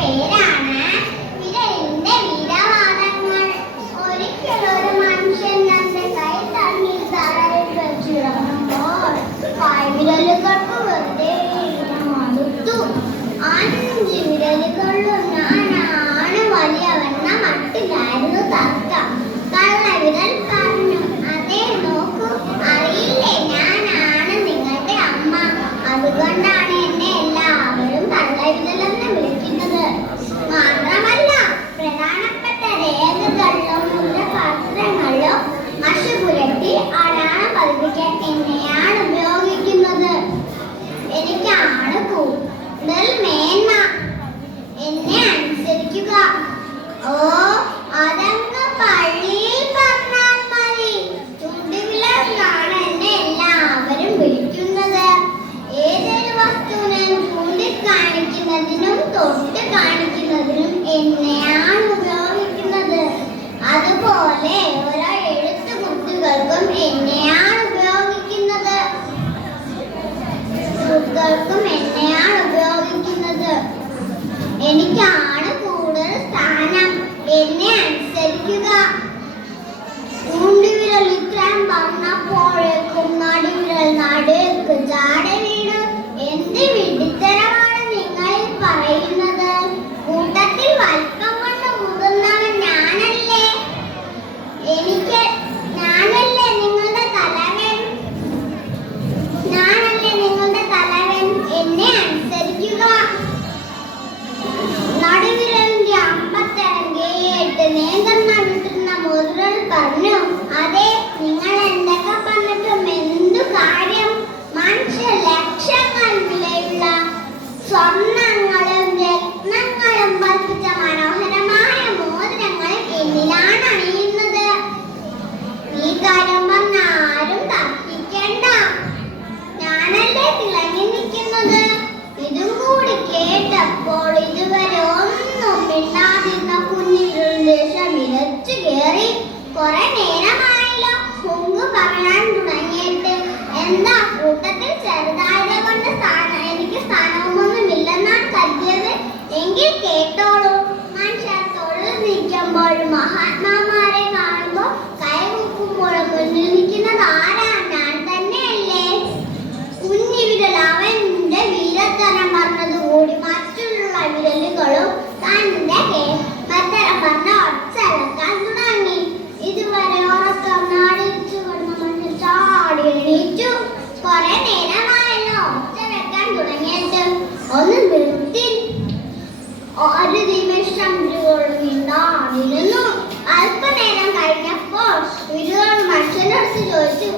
പേരാണ് വിരലിന്റെ വീരവാദങ്ങൾ. ഒരിക്കലൊരു മനുഷ്യൻ തന്റെ കൈ തണ്ണി തറയിൽ വെച്ചിറങ്ങുമ്പോൾ കൈവിരലുകൾക്ക് വെറുതെ മടുത്തു. 5 വിരലുകളിലും ഞാനാണ് വലിയവെന്ന മട്ടിലായിരുന്നു തർക്കം. കള്ളവിരൽ പറഞ്ഞു, അതേ നോക്കൂ, അറിയില്ലേ, ഞാനാണ് നിങ്ങളുടെ അമ്മ. അതുകൊണ്ടാണ് എന്നെ എല്ലാവരും കള്ളവിരലെന്ന് വിളിക്കുന്നത്. മാത്രമല്ല, പ്രധാനപ്പെട്ട രേഖകളിലും മുദ്രപത്രങ്ങളിലും മഷി പുരട്ടി അടയാളം പതിപ്പിക്കാൻ എന്നെയാണ് ഉപയോഗിക്കുന്നത്. എനിക്കാണ് കൂടുതൽ മേന്മ. എന്നെ അനുസരിക്കുക. ഓ, അതങ്ങ് പള്ളിയിൽ പറഞ്ഞാൽ മതി. ചൂണ്ടുവിരലാണ് എന്നെ എല്ലാവരും വിളിക്കുന്നത്. ഏതൊരു വസ്തുവിനെ ചൂണ്ടിക്കാണിക്കുന്നതിനും തൊട്ട് കാണിക്കുന്നതിനും എന്നെയാണ് ഉപയോഗിക്കുന്നത്. അതുപോലെ ഓരോ എഴുത്തുകുത്തുകൾക്കും എന്നെയാണ് ഉപയോഗിക്കുന്നത്. എനിക്കാണ് കൂടുതൽ സ്ഥാനം. എന്നെ അനുസരിക്കുക. ചൂണ്ടുവിരൽ ഇത്രയും പറഞ്ഞപ്പോഴേക്കും നടുവിരൽ നടുക്ക് ചാട വീണു. എന്ത് വിഡിത്തരമാണ് നിങ്ങൾ പറയുന്നത്? കൂട്ടത്തിൽ വലിപ്പം കൊണ്ട് മുതിർന്നവൻ ഞാനല്ലേ? ഞാനല്ലേ നിങ്ങളുടെ തലവൻ? എന്നെ അനുസരിക്കുക. നടുവിരലിന്റെ അമ്പത്തരം കേട്ട് നേന്ത്രണ്ണ വിട്ടുന്ന മുതിരൽ പറഞ്ഞു, അതെ, നിങ്ങൾ എന്തൊക്കെ പറഞ്ഞിട്ടും എന്തു കാര്യം? മനുഷ്യ ലക്ഷങ്ങൾ വിലയുള്ള സ്വർണങ്ങളും രത്നങ്ങളും പതിപ്പിച്ച മനോഹരമായ മോതിരങ്ങൾ എന്നിലാണ് അണിയുന്നത്. ഈ കാര്യം പറഞ്ഞ ആരും തർക്കിക്കേണ്ട. ഞാനല്ലേ തിളങ്ങി നിൽക്കുന്നത്. ഇതും കൂടി കേട്ടപ്പോൾ ഇതുവരെ ഒന്നും മിണ്ടാതിരുന്ന കുഞ്ഞിരുൾ ദേഷ്യം ഇരച്ചു കയറി. കുറെ നേരമായല്ലോ പൊങ്കു പറയാൻ തുടങ്ങിയിട്ട്. എന്താ, കൂട്ടത്തിൽ ചെറുതായത് കൊണ്ട് എനിക്ക് സ്ഥാനവുമൊന്നുമില്ലെന്നാണ് കരുതിയത്? എങ്കിൽ കേട്ടോളൂ. മനുഷ്യർ തൊഴിൽ നിൽക്കുമ്പോഴും മഹാത്മാമാരെ കാണുമ്പോൾ കൈകൂക്കുമ്പോഴും മുന്നിൽ നിൽക്കുന്നത് ആരാ? ഞാൻ തന്നെയല്ലേ. കുഞ്ഞിവിരൽ അവന്റെ വീരത്തരം പറഞ്ഞതുകൂടി മറ്റുള്ള വിരലുകളും തന്റെ കേമത്തരം പറഞ്ഞ ഒച്ചലക്കാൻ തുടങ്ങി. ഇതുവരെ ഉറക്കം നാടിച്ചു കിടന്ന മനുഷ്യൻ ചാടി എണീറ്റു. കുറെ നേരമായല്ലോ ഒച്ച വെക്കാൻ തുടങ്ങിയിട്ട്. ഒന്ന് നിർത്തി. ഒരു നിമിഷം വിരലുകൾ മിണ്ടാതിരുന്നു. അല്പനേരം കഴിഞ്ഞപ്പോൾ വിരലുകൾ മനുഷ്യനടുത്ത് ചോദിച്ചു,